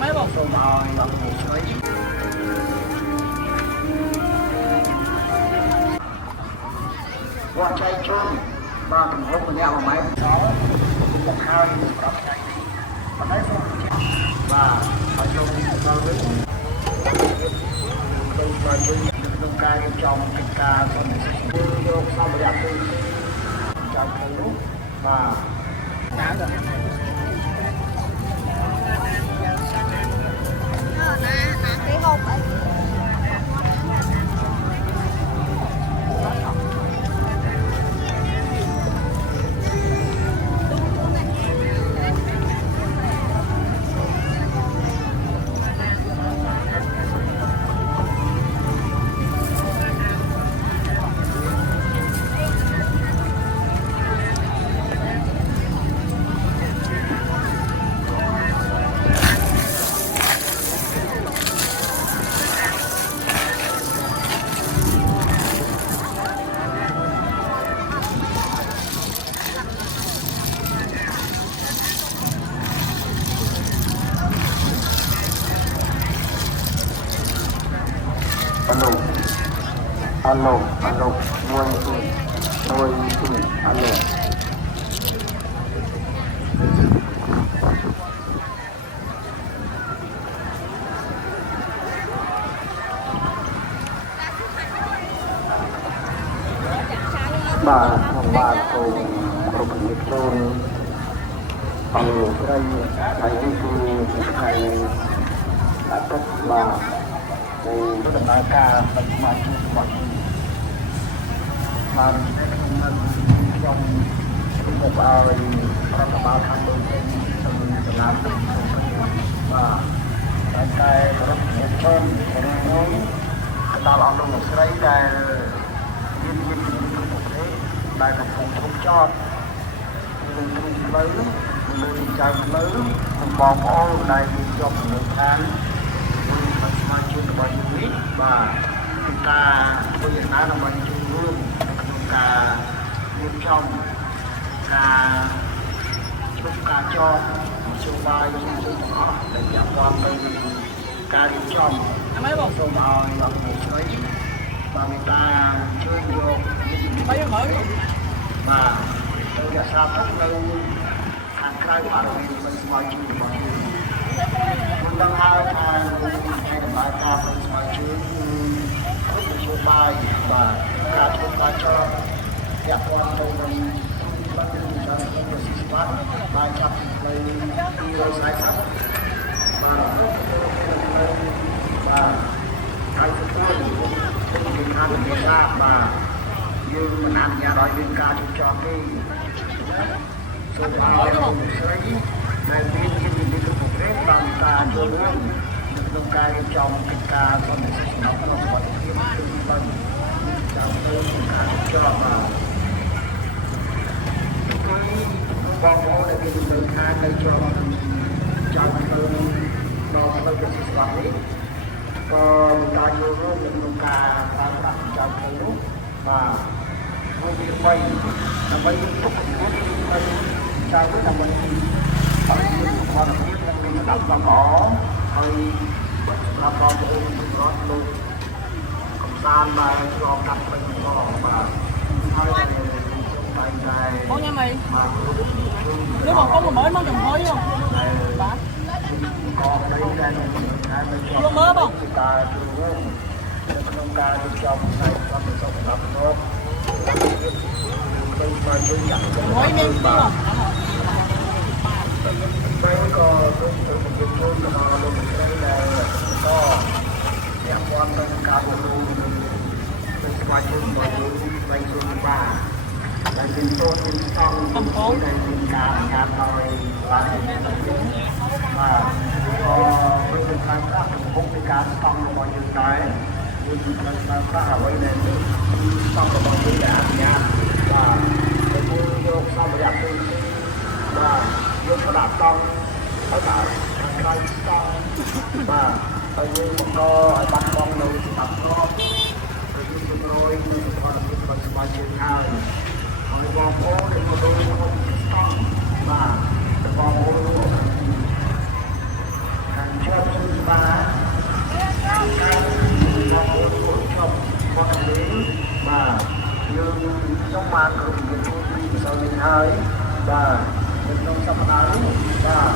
mấy bôngសូមឲ្យបងប្អូនជួយ What I told ba thằng hốt mình nhau máy sáu một hai có cái mà thấy không và phải dùng vào với dùng vào với dùng cài trong cái ca còn vô sau một dạng trong cái lúc và cái hộp ấy alo alo alo nuôi alo bà cùng cùng nhiệt tôn bằng cây thầy thầy đã cất bà thì tôi đã nói ca mình mà chưa mọi mà mình trong một ai trong bao tháng đầu tiên trong làm và cái rất nhiệt chân nói ta làm được một cái này viên đại học không cho mình lấy mình chơi lấy mình bỏ ô này cho một tháng mình mà chưa được bao nhiêu và chúng ta bây giờ nói là bao nhiêu luôn chúng ta nghiêm trọng là chúng ta cho một số bài chúng ta để giảm quan tới ca nghiêm trọng mấy bông rồi hỏi bằng một số và người ta chơi vô mấy bông mới mà tôi đã sao tốt lâu hàng khai ở đây mình mọi chuyện mọi chuyện mình đang hai hay là bài ca mình mọi chuyện rất là số bài và cả chúng ta cho đẹp quan tôi mình bắt đầu cho những cái sự phát bài chặt lấy đi rồi sai sót và hai cái mình ăn được ra mà như mình ăn nhà đòi viên ca cho cái số bao sấy này viên khi mình đi được một cái bằng ta cho luôn được cái trong cái ca còn nó có một cái vân trong cái ca cho mà cái con phố này thì mình khai đây cho trong cái nó có cái sự quản lý còn ta vô luôn được ca ta đặt trong cái lúc mà không biết quay là quay tiếp tục quay trai với là mình ở trên con biết là mình đặt vào ngõ hơi là con ôm nó luôn còn san mà cho đặt mình ngõ mà hơi này bài này con nha mày mà nếu mà có một mới nó đừng thôi không bán còn đây là chưa mới không ta chưa không ca được trong này con được trong tập tốt mới nên không mấy có tôi mà luôn cái này to đẹp quan tâm cao luôn tôi qua chung mà tôi chung ba là tin tốt tin xong đây tin cả thôi và mà có tôi tham gia cũng cái cả xong bao nhiêu cái nhưng mà ta ở đây này xong rồi bao nhiêu nhà và cái vô xong rồi tôi và vô có đạp xong ở tại đây xong và ở như một nó ở bắt con đâu thì bắt nó rồi như tôi còn bao nhiêu hai rồi vào phố để mà tôi xong và vào phố ហើយបាទក្នុងសប្តាហ៍នេះបាទ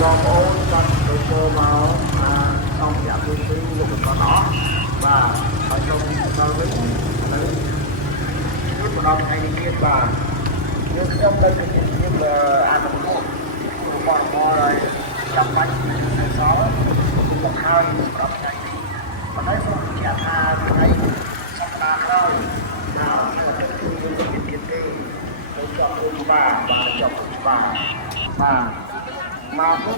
បងប្អូនចាប់ទៅចូលមកសំភារៈទី2លោកបន្តអស់បាទហើយចូលដល់វិញនៅនេះម្ដងថ្ងៃនេះទៀតបាទយើងខ្ញុំនៅគិតជាអនុមោទរបស់ហើយចាំបាច់នៅសល់មកហើយសម្រាប់ថ្ងៃនេះប៉ុន្តែសូមបញ្ជាក់ថាថ្ងៃសប្តាហ៍ក្រោយទៀតទេទៅចប់គុំបាទចប់គុំបាទមកពុក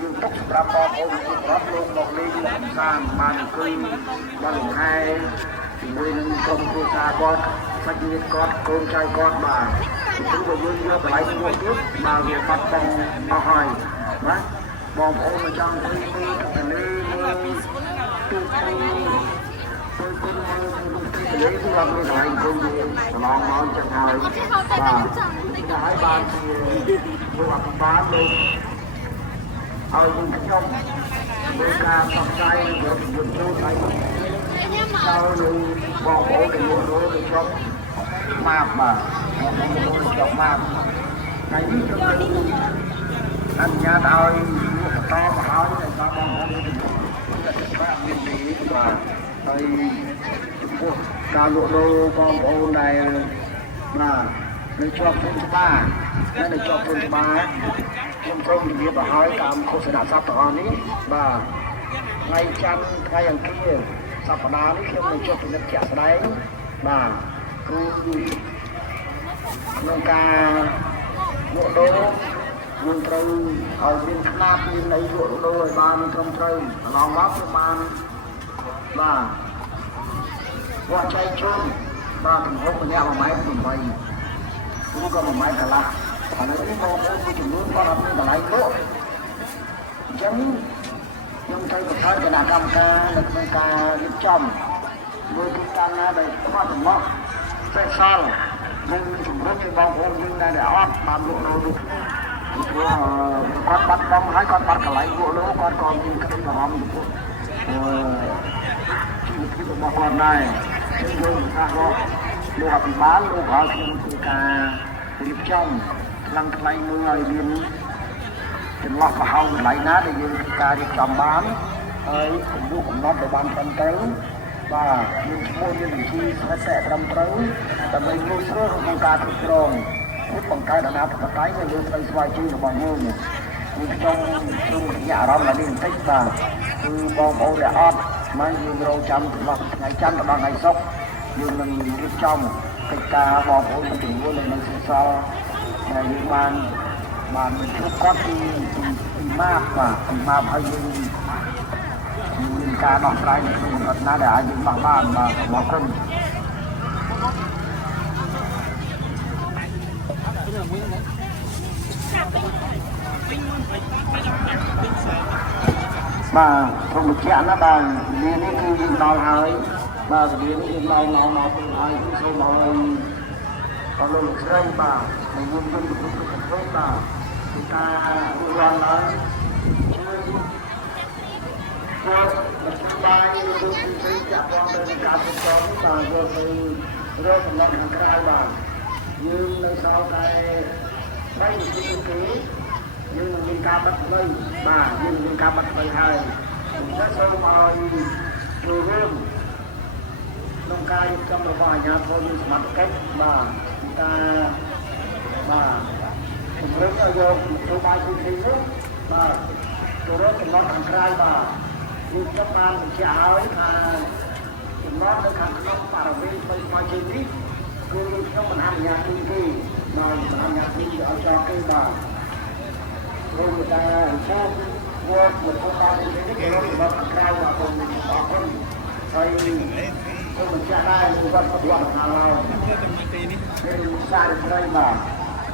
យើងទុកសម្រាប់បងប្អូនប្រុសលោកមកលេងមកកំសាន្តបានអង្គុយបានលំហែជាមួយនឹងក្រុមគ្រួសារគាត់សាច់ញាតិគាត់កូនចៅគាត់បាទព្រោះយើងយកកន្លែងមួយទៀតមកវាបាត់បង់អស់ហើយណាបងប្អូនមកចង់ទៅទីទន្លេមើលទូទៅទៅគុំមកទន្លេគឺអត់មានកន្លែងគុំទេប្រឡងមកចឹងហើយបាទតែឲ្យបានជាលោកអភិបាលលោកឲ្យយើងខ្ញុំធ្វើការផ្សព្វផ្សាយយកយន្តចូលឲ្យចូលនឹងបងប្អូនទាំងនោះទៅចប់ម៉ាប់បាទបងប្អូនចប់ម៉ាប់ថ្ងៃនេះខ្ញុំអនុញ្ញាតឲ្យបន្តមកហើយតែបងប្អូនបាទមានទីបាទហើយចំពោះការលក់ដូរបងប្អូនដែលបាទនៅជាប់ធនច្បារហើយនៅជាប់ធនច្បារខ្ញុំសូមជម្រាបឲ្យហើយតាមឃោសនាសប្តាហ៍នេះបាទថ្ងៃច័ន្ទថ្ងៃអង្គារសប្តាហ៍នេះខ្ញុំនឹងចុះពិនិត្យជាក់ស្ដែងបាទគឺក្នុងការលក់ដូរយើងត្រូវឲ្យមានຂະຫນាតមានន័យលក់ដូរឲ្យបានត្រឹមត្រូវកន្លងមកគឺបានបាទវត្តចៃជុំបាទទំហំម្នាក់1.8ម៉ែត្រឬក៏1.5ម៉ែត្រឥឡូវនេះបងប្អូនមួយចំនួនគាត់អត់មានកន្លែងលក់អញ្ចឹងខ្ញុំត្រូវបង្កើតគណៈកម្មការនៅក្នុងការរៀបចំមួយទីតាំងណាដែលគាត់ចំណាស់សេះសល់នឹងជំរុញឲ្យបងប្អូនយើងដែលអត់បានលក់ដូរនោះព្រោះគាត់បាត់បង់ហើយគាត់បាត់កន្លែងលក់ដូរគាត់ក៏មានក្តីបារម្ភចំពោះជីវភាពរបស់គាត់ដែរខ្ញុំថាលោកអភិបាលលោកឲ្យខ្ញុំធ្វើការរៀបចំខ្លាំងខ្លាំងមួយឲ្យមានចន្លោះប្រហោងកន្លែងណាដែលយើងធ្វើការរៀបចំបានហើយកំណត់ឲ្យបានត្រឹមត្រូវបាទមានឈ្មោះមានបញ្ជីស្ថិតត្រឹមត្រូវដើម្បីងាយស្រួលក្នុងការគ្រប់គ្រងគឺបង្កើតអនាគតបច្ចុប្បន្ននៅលើស្វ័យស្វ័យជឿរបស់យើងនេះខ្ញុំសូមរយៈអារម្មណ៍នេះបន្តិចបាទគឺបងប្អូនដែលអត់មកយើងរងចាំរបស់ថ្ងៃច័ន្ទដល់ថ្ងៃសុក្រយើងនឹងរៀបចំកិច្ចការបងប្អូនមួយចំនួននៅក្នុងសល់ដែលយើងបានជួបគាត់ពីម៉ាប់បាទពីម៉ាប់ហើយយើងមានការដោះស្រាយនៅក្នុងអត់ណាដែលអាចយើងបោះបានបាទអរគុណបាទខ្ញុំបញ្ជាក់ណាបាទវានេះគឺយើងដល់ហើយបាទវានេះយើងដល់មកហើយសូមឲ្យបងលោកស្រីបាទនៅមុនយើងទៅធ្វើបាទពីការរំឡើងគាត់បាយរូបទីចាក់បងទៅការសិក្សាបាទយកទៅរកសម្លឹងខាងក្រៅបាទយើងនៅសល់តែ3នាទីទេយើងនឹងមានការបាត់ផ្លូវបាទយើងមានការបាត់ផ្លូវហើយអញ្ចឹងសូមឲ្យចូលរួមក្នុងការរៀបចំរបស់អាជ្ញាធរមានសមត្ថកិច្ចបាទពីការបាទជំរុញឲ្យយកចូលបាយទីនេះបាទចូលរួមចំណត់ខាងក្រៅបាទយើងចាប់បានបញ្ជាក់ឲ្យថាចំណត់នៅខាងក្នុងបរិវេណថ្មីថ្មីជាងនេះគឺខ្ញុំមិនអនុញ្ញាតទេបាទមិនអនុញ្ញាតទេឲ្យចោលទេបាទព្រោះតែចូលវត្តមកបាននេះគេរករបស់ខាងក្រៅបាទខ្ញុំអរគុណហើយខ្ញុំបញ្ជាក់ដែរគឺវត្តវត្តណាឡើយគឺសារស្រីបាទ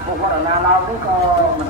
ពួកវត្តណាឡើយនេះក៏មិន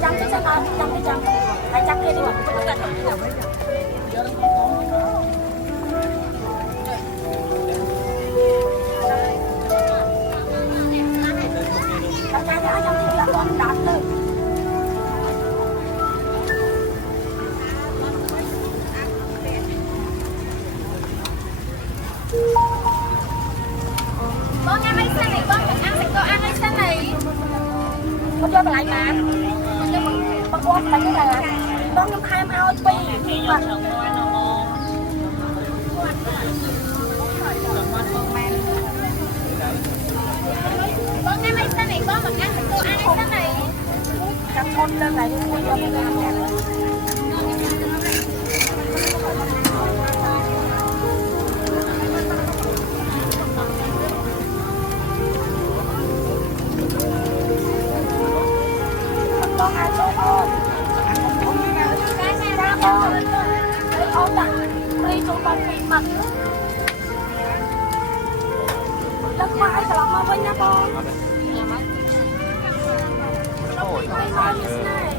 chăm chứ sao nào chăm đi chăm phải chăm kia đi mà chăm đã chăm thì là con đón thôi con ăn cái xe này con ăn thì con ăn cái xe này con cho lại mà con bóp lại cái là con nhắm hai ao pi mà con ăn cái xe này con mà ăn thì con ăn cái xe này cắt thon lên lại cho con ăn con ăn số con ra con để con đặt đi cho con bị mặt đất mãi cả lòng với nha con quay ngon như thế này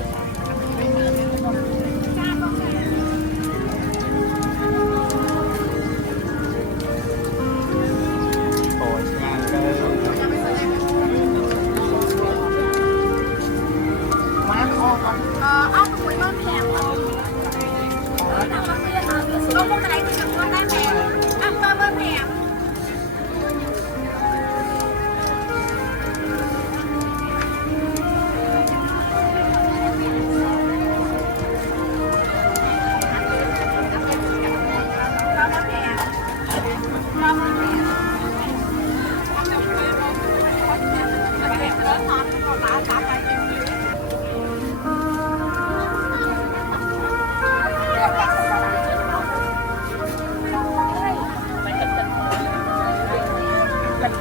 ốc quỳ con hẻm con này thì con đang hẻm ăn ba bên hẻm Hãy subscribe cho kênh Ghiền Mì Gõ để không bỏ lỡ những video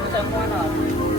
hấp dẫn.